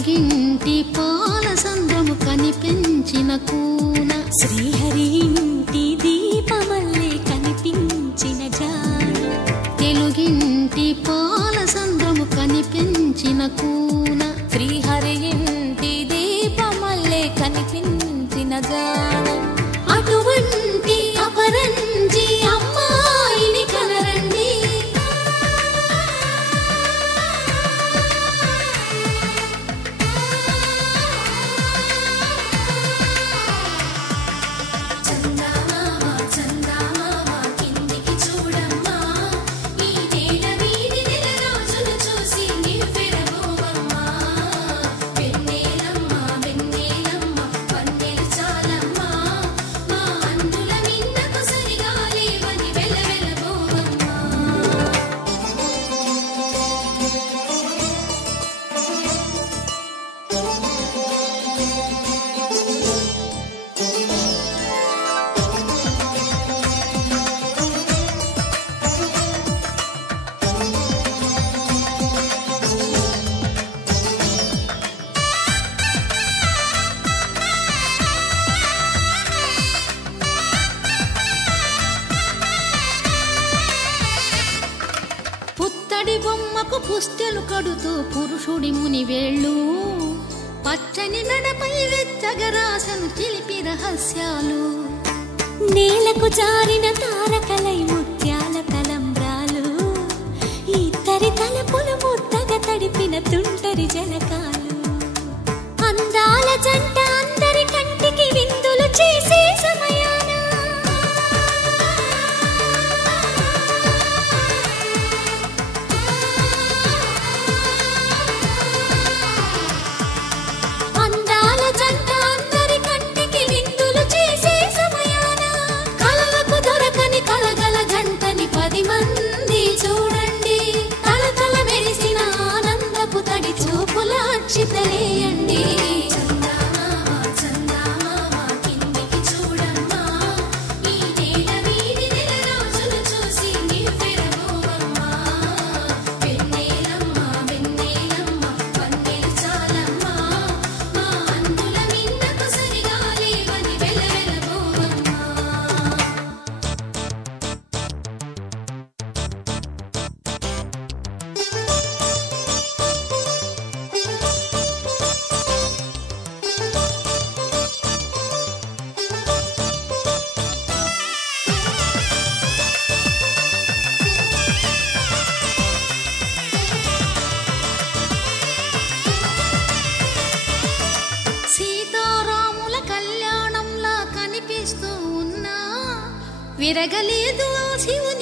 తెలుగింటి పాల సంద్రము కనిపించిన కూన శ్రీహరి ఇంటి దీపమల్లే కనిపించిన జాన తెలుగింటి పాల సంద్రము కనిపించిన కూన శ్రీహరి ఇంటి దీపమల్లే కనిపించిన జాన అటువంటి అపరంజి అమ్మాయిని కనరండి పుత్తడి బొమ్మకు పుస్తెలు కడుతూ పురుషుడి ముని వేళ్ళు పచ్చని మెడపై వెచ్చగరాసను చిలిపి రహస్యాలు నేలకు జారిన తారకలై ముత్యాల తలంబ్రాలు ఇద్దరి తలపులు ముద్దగా తడిపిన తుంటరి జలకాలు అందాల జంట అందరి కంటికి విందులు చేసే సమయాన అందాల జంట అందరి కంటికి విందులు చేసే సమయాన కలలకు దొరకని కలగల జంటని 10 మంది చూడండి తలతల మెరిసిన ఆనందపు తడి చూపుల అక్షితలేయండి సీతారాముల కళ్యాణంలా కనిపిస్తూ ఉన్నా విరగలేదు శివుని